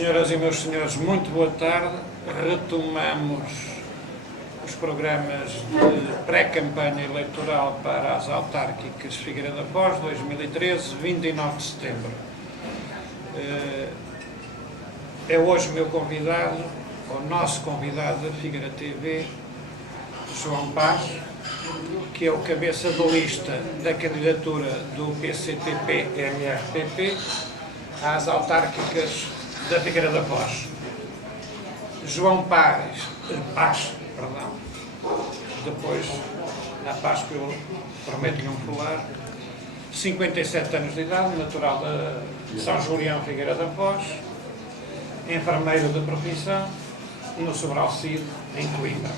Senhoras e meus senhores, muito boa tarde. Retomamos os programas de pré-campanha eleitoral para as autárquicas Figueira da Foz, 2013, 29 de setembro. É hoje o meu convidado, o nosso convidado da Figueira TV, João Paz, que é o cabeça de lista da candidatura do PCTP-MRPP às autárquicas da Figueira da Foz. João Paz, depois, na Páscoa, eu prometo-lhe um colar, 57 anos de idade, natural de São Julião, Figueira da Foz, enfermeiro de profissão, no Sobral Cid, em Coimbra.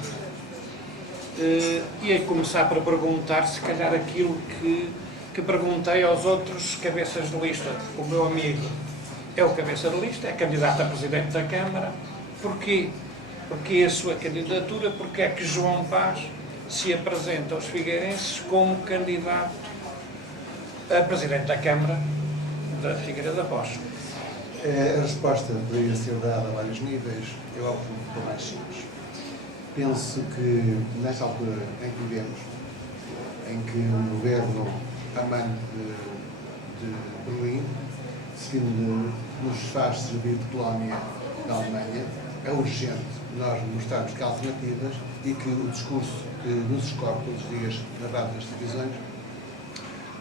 Ia começar por perguntar, se calhar, aquilo que perguntei aos outros cabeças de lista. O meu amigo é o cabeça de lista, é candidato a presidente da Câmara. Porquê? Porque a sua candidatura, porque é que João Paz se apresenta aos figueirenses como candidato a presidente da Câmara da Figueira da Foz? A resposta poderia ser dada a vários níveis, eu opto por mais simples. Penso que, nesta altura em que vivemos, em que o governo amante de Berlim nos faz servir de colónia da Alemanha, é urgente nós mostrarmos que há alternativas e que o discurso que nos escorre todos os dias na rádio e nas televisões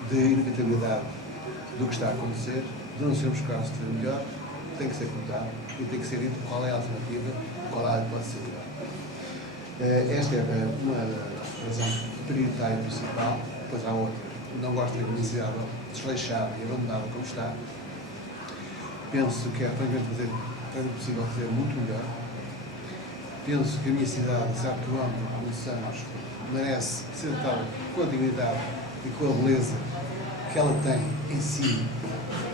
de inevitabilidade do que está a acontecer, de não sermos capazes de ter melhor, tem que ser contado e tem que ser dito qual é a alternativa, qual é a que pode ser melhor. Esta é uma razão prioritária e principal, depois há outra. Não gosto de uma cidade desleixada e abandonada como está. Penso que é possível fazer muito melhor. Penso que a minha cidade, certo quilómetro, há muitos anos, merece ser tratada com a dignidade e com a beleza que ela tem em si,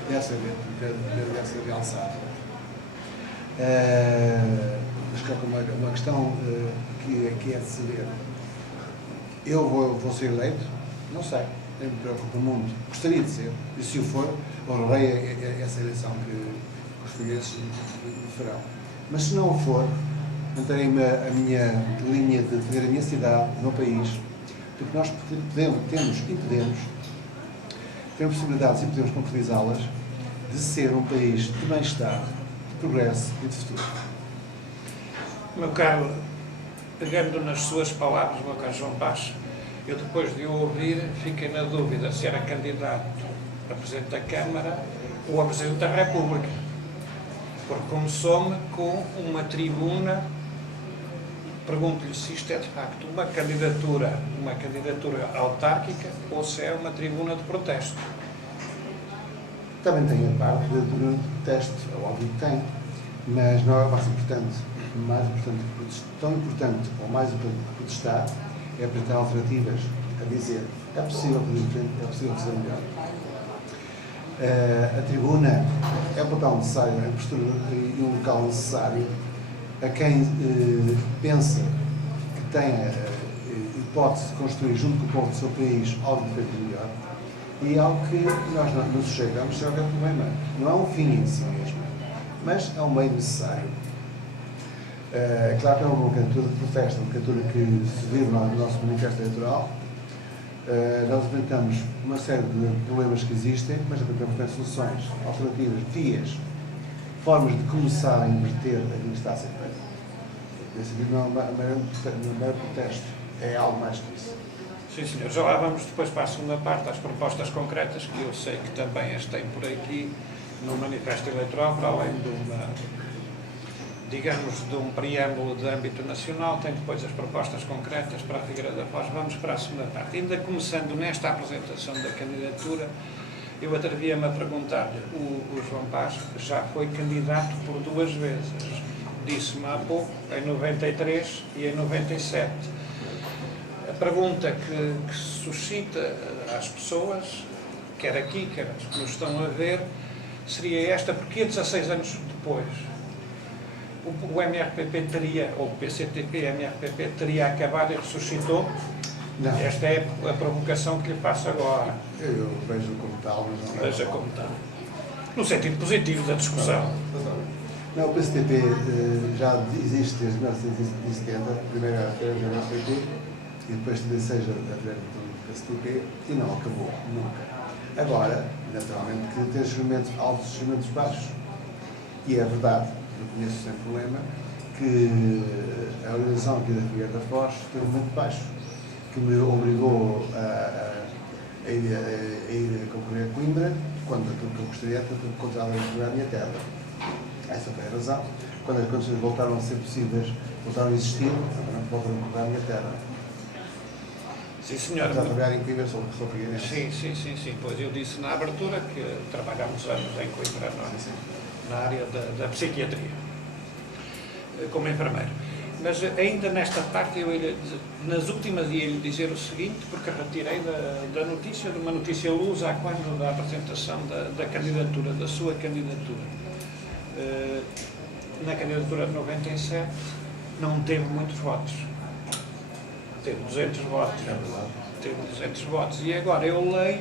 deve ser realçada. Mas que é uma questão que é de saber. Eu vou ser eleito? Não sei. Nem me preocupa muito. Gostaria de ser. E se o for, honrarei essa eleição que os figueirenses farão. Mas se não o for, manterei-me a minha linha de defender a minha cidade, o meu país, porque nós temos possibilidades e podemos concretizá-las de ser um país de bem-estar, de progresso e de futuro. Meu caro, pegando nas suas palavras, meu caro João Paz, eu depois de o ouvir fiquei na dúvida se era candidato a Presidente da Câmara ou a Presidente da República, porque começou-me com uma tribuna. Pergunto-lhe se isto é de facto uma candidatura autárquica ou se é uma tribuna de protesto. Também tem a parte da tribuna de protesto, é óbvio que tem, mas não é o mais importante. Tão importante ou mais importante que protestar é apresentar alternativas, a dizer é possível fazer diferente, é possível fazer melhor. A tribuna é um papel necessário, é uma postura e um local necessário a quem pensa que tem a hipótese de construir junto com o povo do seu país algo diferente e melhor, e algo que nós não sujeitamos, é o problema. Não é um fim em si mesmo, mas é um meio necessário. É claro que é uma candidatura de protesto, uma candidatura que se vive no nosso manifesto eleitoral. Nós apresentamos uma série de problemas que existem, mas apresentamos também soluções, alternativas, vias, formas de começar a inverter aquilo que está a ser feito. Nesse sentido, não é um mero protesto, é algo mais que isso. Sim, senhor. Já lá vamos depois para a segunda parte, às propostas concretas, que eu sei que também as tem por aqui no manifesto eleitoral, para além de um preâmbulo de âmbito nacional, tem depois as propostas concretas para a Figueira da Foz. Vamos para a segunda parte. Ainda começando nesta apresentação da candidatura, eu atrevia-me a perguntar-lhe, o João Paz já foi candidato por 2 vezes, disse-me há pouco, em 93 e em 97. A pergunta que suscita às pessoas, quer aqui, quer as que nos estão a ver, seria esta: porque 16 anos depois o MRPP teria, ou o PCTP-MRPP teria acabado e ressuscitou? Não. Esta é a provocação que lhe faço agora. Eu vejo como tal, mas não Veja como tal. No sentido positivo da discussão. Não, o PCTP já existe desde 1970, primeiro era o PT e depois de 76 através do PCTP e não acabou, nunca. Agora, naturalmente, que tem surgimentos altos e surgimentos baixos. E é verdade, reconheço sem problema, que a organização aqui da Figueira da Foz teve um momento baixo, que me obrigou a ir concorrer a Coimbra, quando aquilo que eu gostaria era encontrar a minha terra. Essa foi a razão. Quando as condições voltaram a ser possíveis, voltaram a existir, agora voltaram a encontrar a minha terra. Sim, senhora. Está a trabalhar em Coimbra, sou figueirense. Sim. Pois eu disse na abertura que trabalhámos anos em Coimbra, na área da psiquiatria, como enfermeiro. Mas ainda nesta parte, nas últimas ia-lhe dizer o seguinte, porque retirei da notícia, de uma notícia lusa, quando da apresentação da candidatura, da sua candidatura. Na candidatura de 97, não teve muitos votos. Teve 200 votos. Teve 200 votos. E agora eu leio,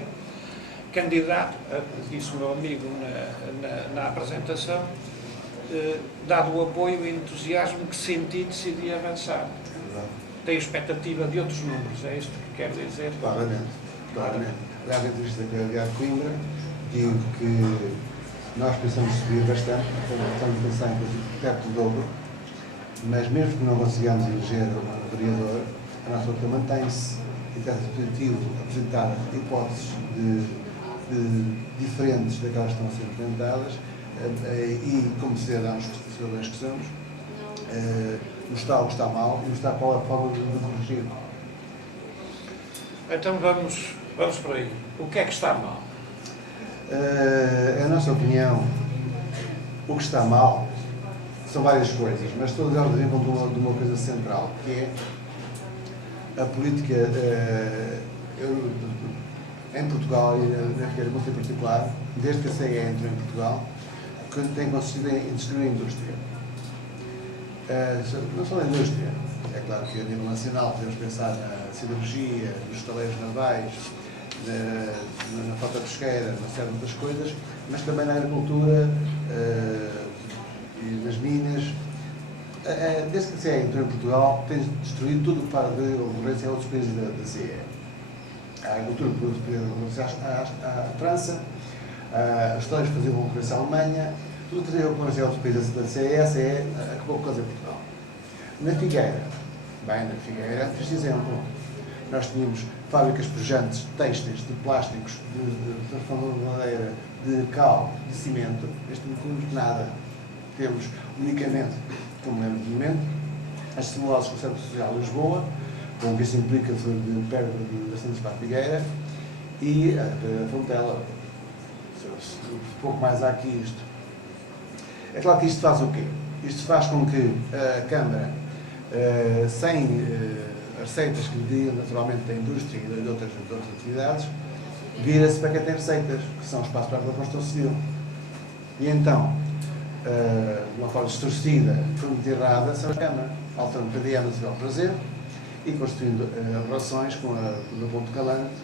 candidato, disse o meu amigo na apresentação, dado o apoio e entusiasmo que senti, decidi avançar. Tem expectativa de outros números, é isto que quero dizer? Claramente. Aliás, a entrevista que eu a Coimbra, digo que nós pensamos subir bastante, estamos a pensar em perto do dobro, mas mesmo que não consigamos eleger um vereador, a nossa luta mantém-se e está positivo apresentar hipóteses diferentes daquelas que estão a ser implementadas e, como cidadãos que somos, mostrar o que está mal e mostrar qual é a forma de corrigir. Então vamos por aí. O que é que está mal? A nossa opinião, o que está mal são várias coisas, mas todas elas derivam de uma coisa central, que é a política em Portugal e na Figueira muito em particular, desde que a CE entrou em Portugal, que tem consistido em destruir a indústria. Não só na indústria, é claro que a nível nacional podemos pensar na siderurgia, nos estaleiros navais, na frota pesqueira, uma série de outras coisas, mas também na agricultura e nas minas. Desde que a CE entrou em Portugal, tem destruído tudo o que para de concorrência a outros países da CE. A agricultura produz à França, os estaleiros faziam concorrência à Alemanha, tudo que fazia concorrência a outros países da CE, a CE acabou com a Portugal. Na Figueira, é um triste exemplo. Nós tínhamos fábricas pujantes, têxteis, de plásticos, de transformação de madeira, de cal, de cimento. Neste momento não temos nada. Temos unicamente, como lembro de momento, as celuloses do Centro Social de Lisboa, com o que isso implica de perda de bastantes para a Figueira, e a Fontela. Pouco mais há aqui isto. É claro que isto faz o quê? Isto faz com que a Câmara, sem receitas que lhe digam naturalmente da indústria e de outras atividades, vira-se para quem tem receitas, que são os espaços para a construção civil. E então, de uma forma distorcida, muito errada, são a Câmara, alterando PDM a bel prazer e constituindo relações com o Ponto Calante,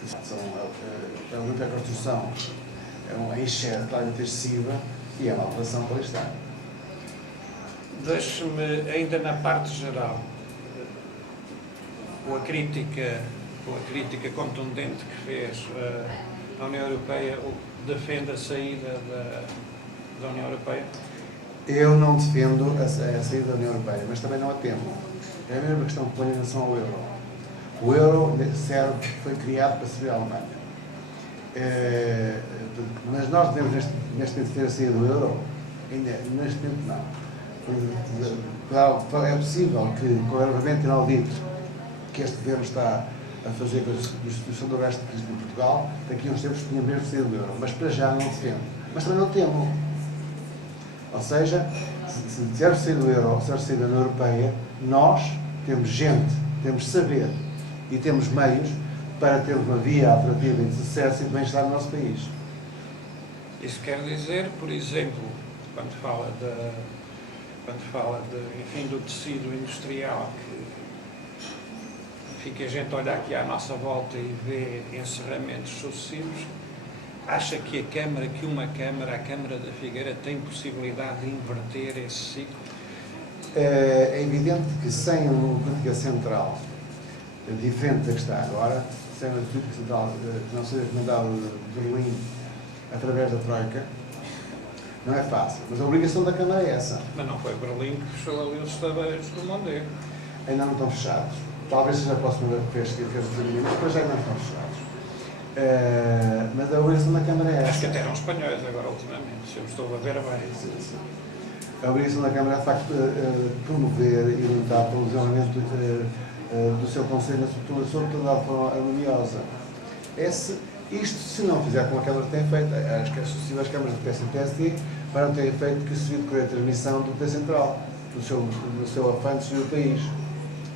que são a construção, é uma enchente claramente excessiva e é uma alteração para estar. Deixe-me, ainda na parte geral, com a crítica contundente que fez a União Europeia, defende a saída da União Europeia? Eu não defendo a saída da União Europeia, mas também não a temo. É a mesma questão que põe em relação ao euro. O euro foi criado para servir a Alemanha. Mas nós devemos neste momento ter a saída do euro? Ainda neste momento não. É possível que, com o argumento inaudito que este governo está a fazer com a substituição do resto de Portugal, daqui a uns tempos tinha mesmo saído do euro. Mas para já não defendo. Mas também não temo. Ou seja, se quisermos sair do euro, se quisermos sair da União Europeia, nós temos gente, temos saber e temos meios para ter uma via alternativa de sucesso e de bem-estar no nosso país. Isso quer dizer, por exemplo, quando fala enfim, do tecido industrial, que fica a gente olhar aqui à nossa volta e vê encerramentos sucessivos, acha que uma Câmara, a Câmara da Figueira, tem possibilidade de inverter esse ciclo? É evidente que sem uma política central diferente da que está agora, sem uma política central que não seja comandada de Berlim através da Troika, não é fácil. Mas a obrigação da Câmara é essa. Mas não foi Berlim que fechou ali os estaleiros do Mondego. Ainda não estão fechados. Talvez seja a próxima vez que fez o caminho, mas depois já não estão fechados. Mas a obrigação da Câmara é essa. Acho que até eram espanhóis agora, ultimamente, se eu estou a ver bem. Sim, sim. A obrigação da Câmara é, de facto, promover e lutar pelo desenvolvimento do seu Conselho sobre toda a forma harmoniosa. Isto, se não fizer como a Câmara tem feito, as sucessivas câmaras do PS e PSD vão ter feito que se decorrer a transmissão do poder central, do seu afã de subir o país.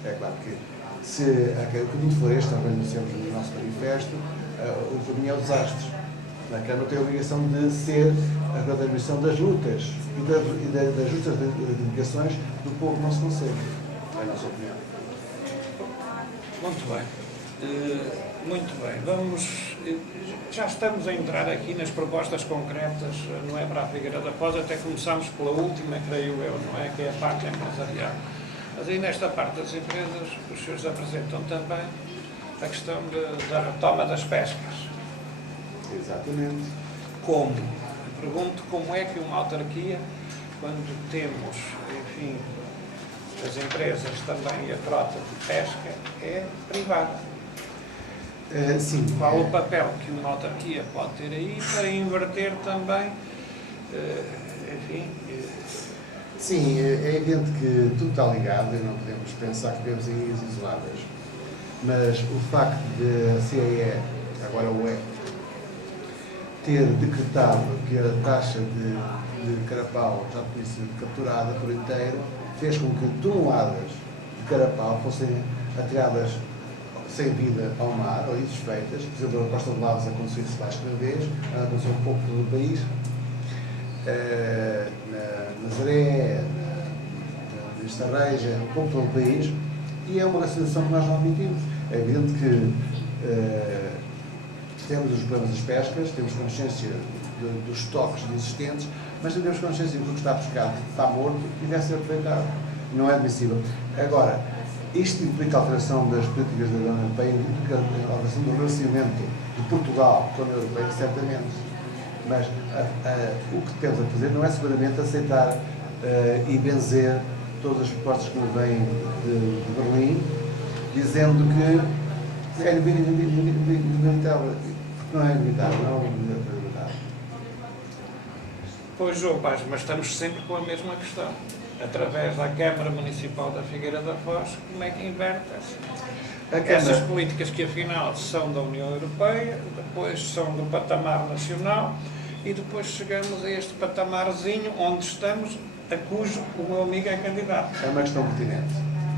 É claro que, se o caminho for este, também anunciamos no nosso manifesto, o caminho é o desastre. A Câmara tem a obrigação de ser a transmissão das lutas e das justas reivindicações do povo do nosso Conselho. É a nossa opinião. Muito bem. Muito bem. Já estamos a entrar aqui nas propostas concretas, não é, para a Figueira da Foz, até começamos pela última, creio eu, não é, que é a parte empresarial. Mas aí nesta parte das empresas, os senhores apresentam também a questão da retoma das pescas. Exatamente. Como? Eu pergunto como é que uma autarquia, quando temos, enfim, as empresas também e a frota de pesca, é privada. Sim. Qual o papel que uma autarquia pode ter aí para inverter também, enfim... Sim, é evidente que tudo está ligado e não podemos pensar que vivemos em ilhas isoladas. Mas o facto de a CEE, agora o UE, ter decretado que a taxa de carapau já tinha sido capturada por inteiro, fez com que toneladas de carapau fossem atiradas sem vida ao mar, ou insuspeitas. Por exemplo, na Costa de Lavras aconteceu isso mais que uma vez, aconteceu um pouco no país, na Nazaré, na Estarreja, um pouco todo o país, e é uma situação que nós não admitimos. É evidente que temos os problemas das pescas, temos consciência dos estoques existentes, mas também temos consciência de que o que está pescado está morto e deve ser aproveitado. Não é admissível. Agora, isto implica a alteração das políticas da União Europeia, implica a alteração do relacionamento de Portugal com a União Europeia, certamente. Mas o que temos a fazer não é seguramente aceitar e benzer todas as propostas que nos vêm de Berlim, dizendo que é inevitável. Não é inevitável, não é inevitável. Pois, João Paz, mas estamos sempre com a mesma questão. Através da Câmara Municipal da Figueira da Foz, como é que inverte-se? Essas políticas que afinal são da União Europeia, depois são do patamar nacional e depois chegamos a este patamarzinho onde estamos, a cujo o meu amigo é candidato. É uma questão pertinente,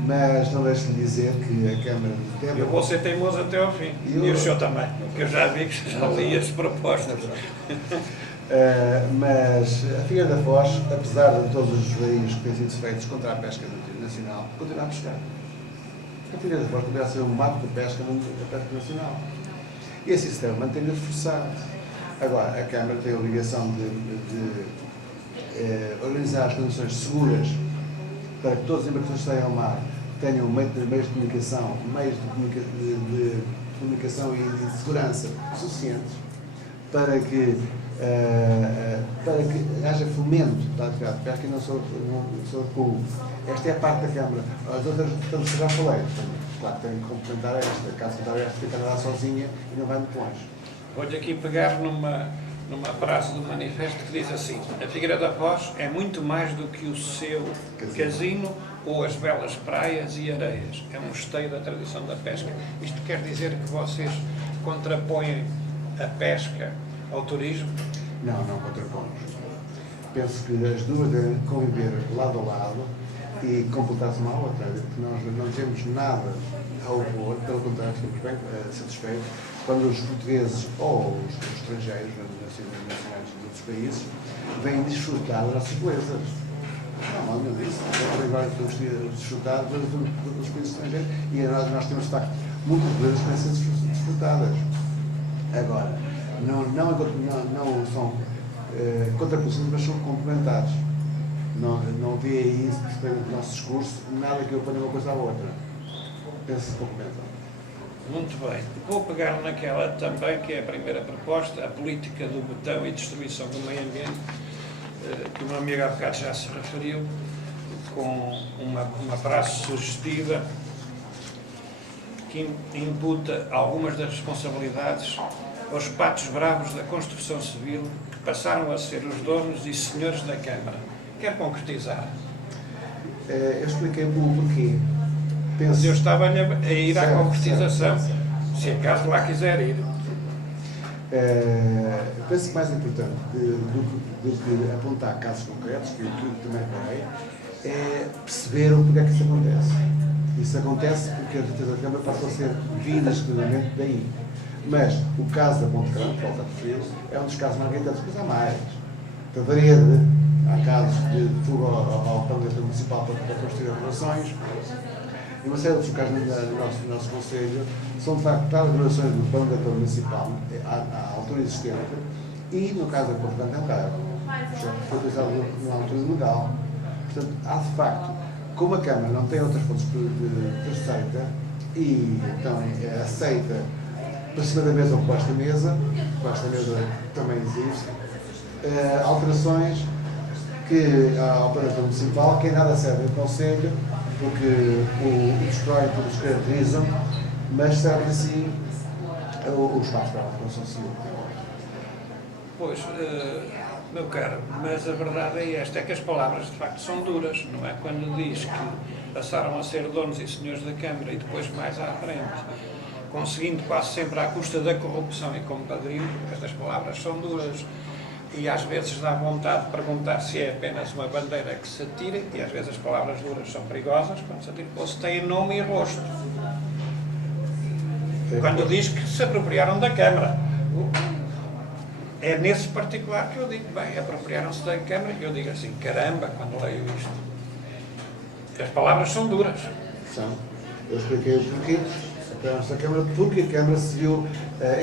mas não deixe de dizer que a Câmara de Câmara... Eu vou ser teimoso até ao fim, e o senhor também, porque eu já vi que já li as propostas. Mas a Figueira da Foz, apesar de todos os desvarios que têm sido feitos contra a pesca nacional, continua a pescar. A Figueira da Foz continua a ser um marco de pesca da pesca nacional. E esse sistema mantém-se reforçado. Agora, a Câmara tem a obrigação de organizar as condições seguras para que todas as embarcações que saem ao mar tenham meios de comunicação, de comunicação e de segurança suficientes para que haja fomento da atividade de pesca e não só recuo. Esta é a parte da Câmara. As outras, portanto, já falei. Claro que tem que complementar esta. Caso contrário, esta fica a andar sozinha e não vai muito longe. Vou-lhe aqui pegar numa frase do manifesto que diz assim: a Figueira da Foz é muito mais do que o seu casino ou as belas praias e areias. É um esteio da tradição da pesca. Isto quer dizer que vocês contrapõem a pesca ao turismo? Não, não contrapomos. Penso que as duas devem conviver lado a lado e completar-se uma à outra, porque nós não temos nada a opor, pelo contrário, estamos bem satisfeitos quando os portugueses ou os estrangeiros, nacionais de outros países, vêm desfrutar das nossas belezas. Não, não disso. Agora temos desfrutar dos países estrangeiros e nós temos, de facto, muitas belezas que vêm a ser desfrutadas. Agora, não são contraproducentes, mas são complementares. Não havia aí, no nosso discurso, nada que eu ponha uma coisa à outra. Penso que se complementam. Muito bem. Vou pegar naquela também, que é a primeira proposta, a política do botão e destruição do meio ambiente, que o meu amigo há bocado já se referiu, com uma frase sugestiva que imputa algumas das responsabilidades aos patos bravos da construção civil, que passaram a ser os donos e senhores da Câmara. Quer concretizar? Eu expliquei o porquê. Mas eu estava a ir à concretização, certo. se acaso lá quiser ir. Penso que mais importante do que apontar casos concretos, que eu também farei, é perceber o porquê é que isso acontece. Isso acontece porque as visitas da Câmara passam a ser vidas exclusivamente daí. Mas o caso da Ponte Grande, volta a referir, é um dos casos mais gritantes, mas há mais. Da Varede, há casos de fuga ao plano municipal para construir operações. E uma série de outros casos no nosso Conselho são, de facto, tais violações do plano diretor municipal à altura existente e, no caso da Ponte Grande, é um caso. Foi utilizado numa altura ilegal. Portanto, há, de facto, como a Câmara não tem outras fontes de receita e, então, aceita para cima da mesa ou por baixo da mesa também existe, alterações que ao plano municipal, que em nada serve ao Conselho, porque o destroem, porque os caracterizam, mas serve assim o espaço para a construção civil. Pois, meu caro, mas a verdade é esta, é que as palavras de facto são duras, não é? Quando diz que passaram a ser donos e senhores da Câmara e depois mais à frente, conseguindo quase sempre à custa da corrupção e compadrio, estas palavras são duras. E às vezes dá vontade de perguntar se é apenas uma bandeira que se atira, e às vezes as palavras duras são perigosas quando se atira, ou se têm nome e rosto. Quando diz que se apropriaram da Câmara. É nesse particular que eu digo, bem, apropriaram-se da Câmara, e eu digo assim, caramba, quando leio isto. As palavras são duras. São. Eu expliquei o porquê. Apropriaram-se da Câmara, porque a Câmara se viu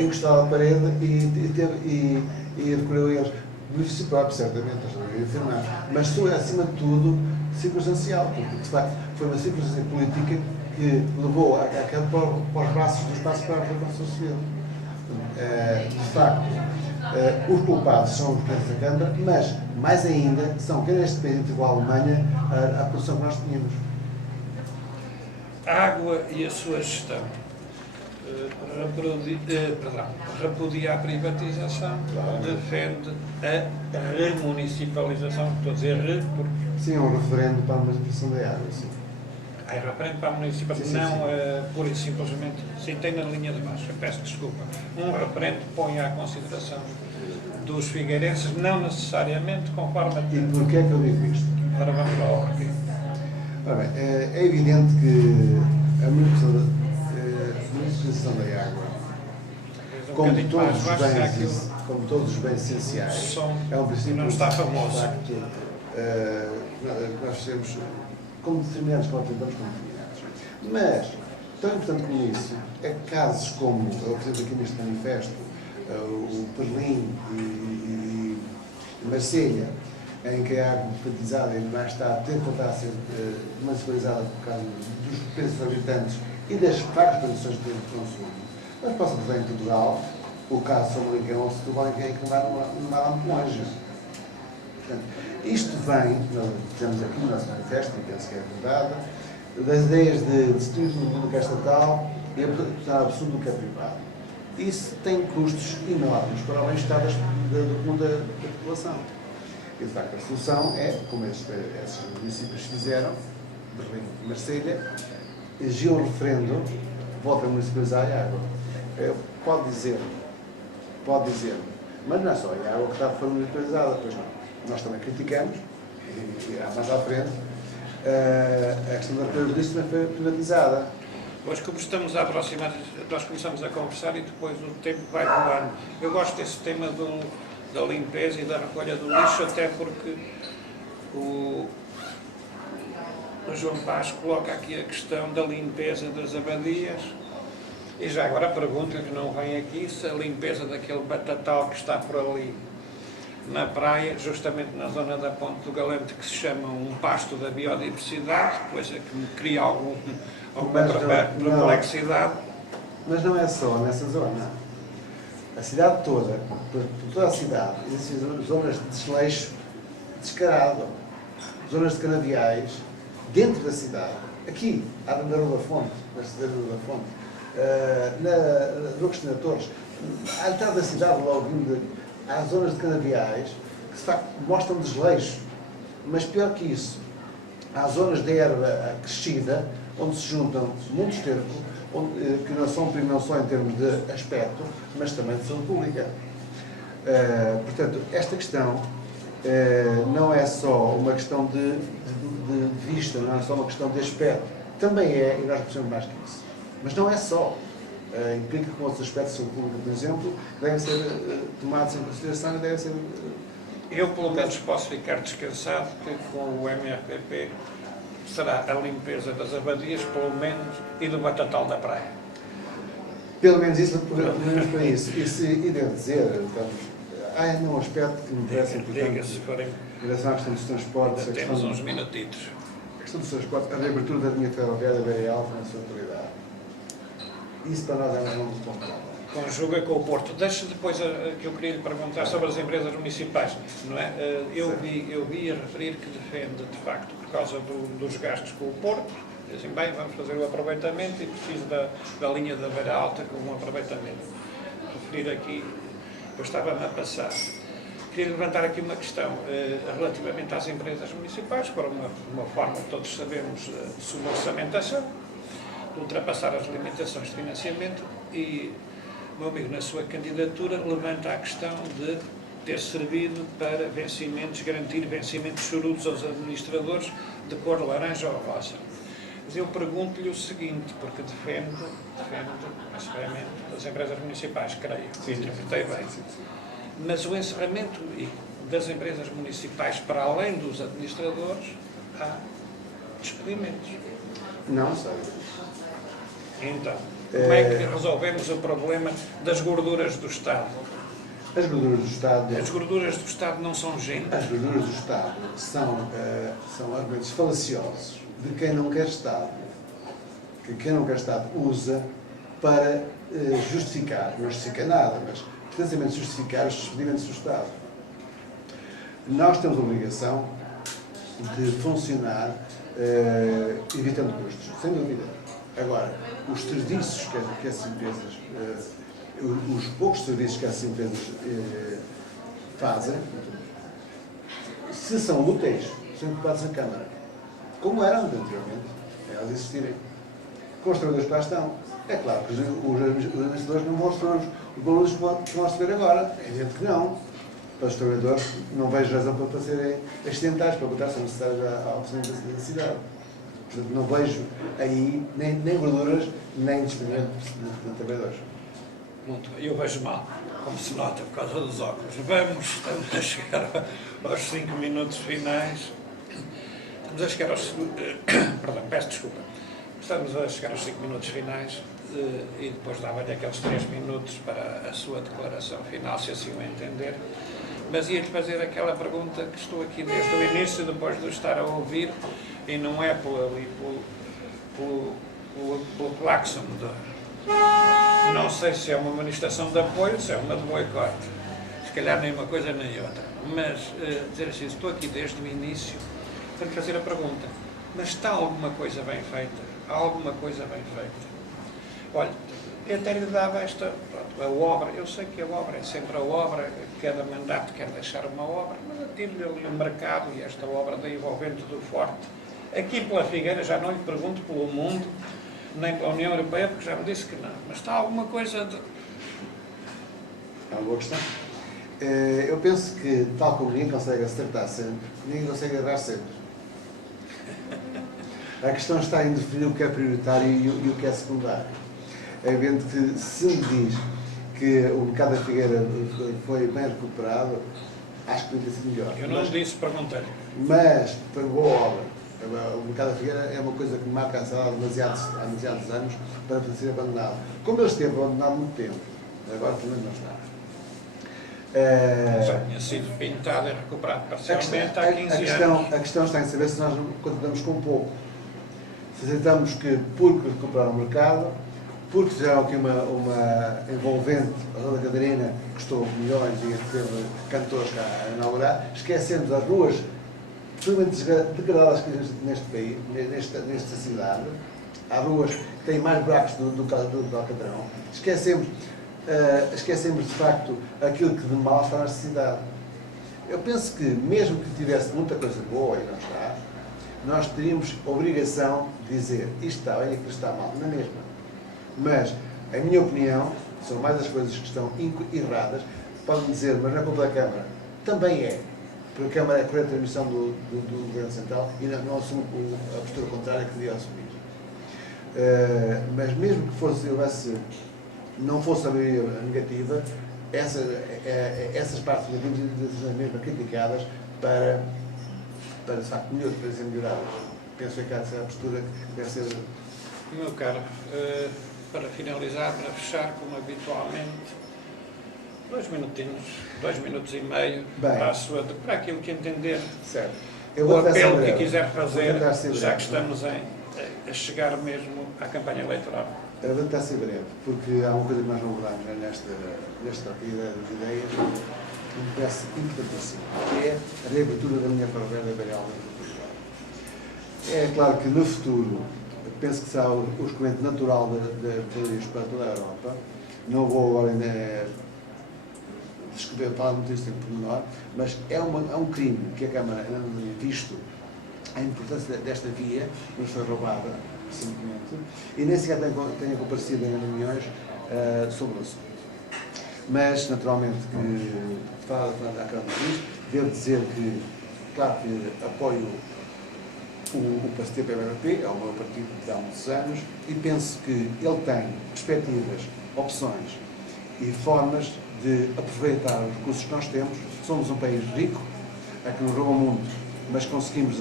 encostada à parede e recorreu a eles. Benefício próprio, certamente, não ia afirmar. Mas isso é, acima de tudo, circunstancial, porque, de facto, foi uma circunstância política que levou para os braços dos passos para a reconstrução civil. De facto, os culpados são os presidentes da Câmara, mas, mais ainda, são, quer neste país, igual à Alemanha, a produção que nós tínhamos. A água e a sua gestão. Repudia a privatização, defende a remunicipalização, estou a dizer porque... Sim, é um referendo para a municipalização da água, sim. É referendo para a municipalização, não pura e simplesmente, citei na linha de baixo, peço desculpa. Um referendo põe à consideração dos figueirenses, não necessariamente conforme a... E porquê é que eu digo isto? Agora vamos lá ao porquê. Ora bem, é evidente que a municipalização da água, como todos os bens essenciais, é um princípio não está famoso. De facto, nós fizemos como determinados, como tentamos como determinados. Mas, tão importante como isso, é casos como, eu apresento aqui neste manifesto, o Perlim e Marselha, em que a água privatizada e mais tarde tem que voltar a ser municipalizada por causa dos preços habitantes e das várias condições de consumo. Mas posso dizer em Portugal, o caso de São Malicão, se Setúbal, que não vai lá muito longe. Portanto, isto vem, nós dizemos aqui no nosso manifesto, e penso que é verdade, das ideias de destruir tudo o que é estatal e apostar absurdo do que é privado. Isso tem custos enormes para o bem-estar do mundo da população. E, de facto, a solução é, como esses municípios fizeram, Berlim e Marselha, exigiu um referendo, volta a municipalizar a água. Pode dizer, mas não é só a água que está a ser municipalizada, pois não. Nós também criticamos, e mais à frente, a questão da priorização foi privatizada. Pois, como estamos a aproximar, nós começamos a conversar e depois o tempo vai voando. Eu gosto desse tema da limpeza e da recolha do lixo, até porque o João Paz coloca aqui a questão da limpeza das abadias E já agora pergunto-lhe, que não vem aqui, se a limpeza daquele batatal que está por ali na praia, justamente na zona da Ponte do Galante, que se chama um pasto da biodiversidade, coisa que me cria alguma perplexidade. Mas não é só nessa zona. A cidade toda, por toda a cidade, existem zonas de desleixo descarado, zonas de canaviais, dentro da cidade, aqui, à Rua da Fonte, na cidade da Rua da Fonte, no Cristina Torres, à entrada da cidade, logo há zonas de canaviais que, de facto, mostram desleixo. Mas pior que isso, há zonas de erva crescida, onde se juntam muitos esterco, que não só em termos de aspecto, mas também de saúde pública. Portanto, esta questão não é só uma questão de vista, não é só uma questão de aspecto. Também é, e nós precisamos mais que isso. Mas não é só. Implica que outros aspectos de saúde pública, por exemplo, devem ser tomados em consideração e devem ser... Eu, pelo menos, posso ficar descansado que com o MRPP será a limpeza das abadias, pelo menos, e do batatal da praia. Pelo menos isso, pelo menos para isso. E devo dizer, portanto, há ainda um aspecto que me parece importante em relação à questão dos transportes. Temos uns minutitos. A questão dos transportes, a reabertura da linha ferroviária da Beira Alta na sua autoridade. Isso para nós é um ponto. Conjuga com o Porto. Deixe depois que eu queria lhe perguntar sobre as empresas municipais. Não é? Eu vi a referir que defende, de facto, por causa dos gastos com o Porto, dizem, bem, vamos fazer o aproveitamento e preciso da linha da Beira Alta com um aproveitamento. Referir aqui, eu estava-me a passar. Queria levantar aqui uma questão relativamente às empresas municipais, para uma forma que todos sabemos de sua orçamentação, de ultrapassar as limitações de financiamento e, meu amigo, na sua candidatura levanta a questão de ter servido para vencimentos, garantir vencimentos chorudos aos administradores de cor laranja ou rosa. Mas eu pergunto-lhe o seguinte, porque defendo o encerramento das empresas municipais, creio, que interpretei bem. Mas o encerramento das empresas municipais, para além dos administradores, há despedimentos. Não sei. Então, como é que resolvemos o problema das gorduras do Estado? As gorduras do Estado... As gorduras do Estado não são gente. As gorduras do Estado são argumentos falaciosos de quem não quer Estado, que quem não quer Estado usa para justificar, não justifica nada, mas precisamente justificar os despedimentos do Estado. Nós temos a obrigação de funcionar evitando custos, sem dúvida. Agora, os serviços que essas empresas, os poucos serviços que essas empresas fazem, se são úteis, são ocupados na Câmara. Como eram anteriormente, elas existirem. Com os trabalhadores que lá estão. É claro que os administradores não vão receber os valores que vão receber agora. É evidente que não. Para os trabalhadores, não vejo razão para serem acidentais, para botar-se necessários ao presidente da cidade. Portanto, não vejo aí nem gorduras, nem despedimento de trabalhadores. Eu vejo mal, como se nota, por causa dos óculos. Estamos a chegar aos 5 minutos finais. Estamos a chegar aos... Perdão, peço desculpa. Estamos a chegar aos 5 minutos finais e depois dava-lhe aqueles 3 minutos para a sua declaração final, se assim o entender. Mas ia-lhe fazer aquela pergunta que estou aqui desde o início, depois de o estar a ouvir, e não é pelo claxon. Não sei se é uma manifestação de apoio, se é uma de boicote. Se calhar nem uma coisa nem outra. Mas dizer assim, estou aqui desde o início para lhe fazer a pergunta. Mas está alguma coisa bem feita? Há alguma coisa bem feita? Olha, eu até lhe dava esta, a obra, eu sei que a obra é sempre a obra, cada mandato quer deixar uma obra, mas eu tiro-lhe ali o mercado e esta obra da envolvente do Forte. Aqui pela Figueira já não lhe pergunto pelo mundo, nem pela União Europeia, porque já me disse que não. Mas está alguma coisa de... É uma boa questão. Eu penso que, tal como ninguém consegue acertar sempre, ninguém consegue errar sempre. A questão está em definir o que é prioritário e o que é secundário. É evidente que, se me diz que o mercado da Figueira foi bem recuperado, acho que podia ter sido melhor. Eu não disse, perguntei-lhe. Mas, para boa obra, O mercado da Figueira é uma coisa que me marca a cidade há demasiados anos para ser abandonado. Como ele esteve abandonado há muito tempo, agora também não está. Já tinha sido pintado e recuperado parcialmente há 15 anos. A questão está em saber se nós continuamos com pouco. Se aceitamos que, porque recuperaram o mercado, porque fizeram aqui uma envolvente, a Roda Catarina, que custou milhões e teve cantores cá a inaugurar, esquecemos as ruas absolutamente degradadas que existem neste país, nesta cidade. Há ruas que têm mais buracos do Alcatrão. Esquecemos de facto aquilo que de mal está na cidade. Eu penso que, mesmo que tivesse muita coisa boa e não está, nós teríamos obrigação de dizer isto está bem e aquilo está mal, na mesma. Mas, em minha opinião, são mais as coisas que estão erradas. Podem dizer, mas não é culpa da Câmara. Também é. Porque a Câmara é corrente a missão do Governo Central e não assume a postura contrária que devia assumir. Mas mesmo que não fosse a maioria negativa, essas partes negativas devem ser mesmo criticadas para de facto serem melhoradas. Penso que essa é a postura que deve ser. Meu caro, para finalizar, para fechar, como habitualmente, 2 minutinhos, 2 minutos e meio, para aquilo que entender, certo. O apelo que quiser fazer, já que estamos a chegar mesmo à campanha eleitoral. Eu vou tentar ser breve, porque há uma coisa que nós não abordamos nesta partida de ideias, que me parece importantíssimo, que é a reabertura da linha ferroviária Imperial de Portugal. É claro que no futuro, penso que será o escoamento natural da ferrovias para toda a Europa. Não vou agora falar muito disso em pormenor, mas é um crime que a Câmara não tenha visto a importância desta via, que nos foi roubada recentemente, e nem sequer tenha comparecido em reuniões sobre o assunto. Mas, naturalmente, que fala da Câmara disto, devo dizer que, claro que apoio o PST-PMP, é o meu partido de há muitos anos, e penso que ele tem perspectivas, opções e formas de aproveitar os recursos que nós temos. Somos um país rico, é que nos rouba o mundo, mas conseguimos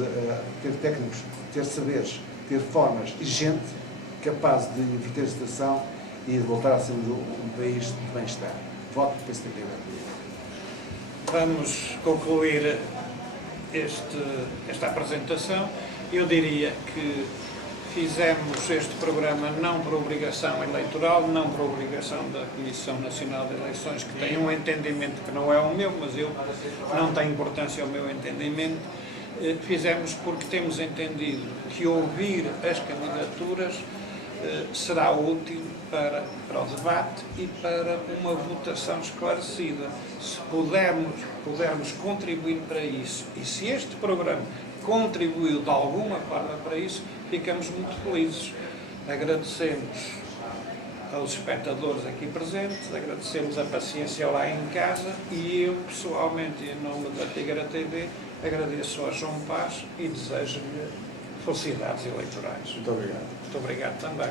ter técnicos, ter saberes, ter formas e gente capaz de inverter a situação e de voltar a ser um país de bem-estar. Voto para PST. Vamos concluir esta apresentação. Eu diria que fizemos este programa não por obrigação eleitoral, não por obrigação da Comissão Nacional de Eleições, que tem um entendimento que não é o meu, mas não tem importância o meu entendimento. Fizemos porque temos entendido que ouvir as candidaturas será útil para o debate e para uma votação esclarecida. Se pudermos contribuir para isso, e se este programa contribuiu de alguma forma para isso, ficamos muito felizes. Agradecemos aos espectadores aqui presentes, agradecemos a paciência lá em casa e eu, pessoalmente, em nome da Figueira TV, agradeço a João Paz e desejo-lhe felicidades eleitorais. Muito obrigado. Muito obrigado também.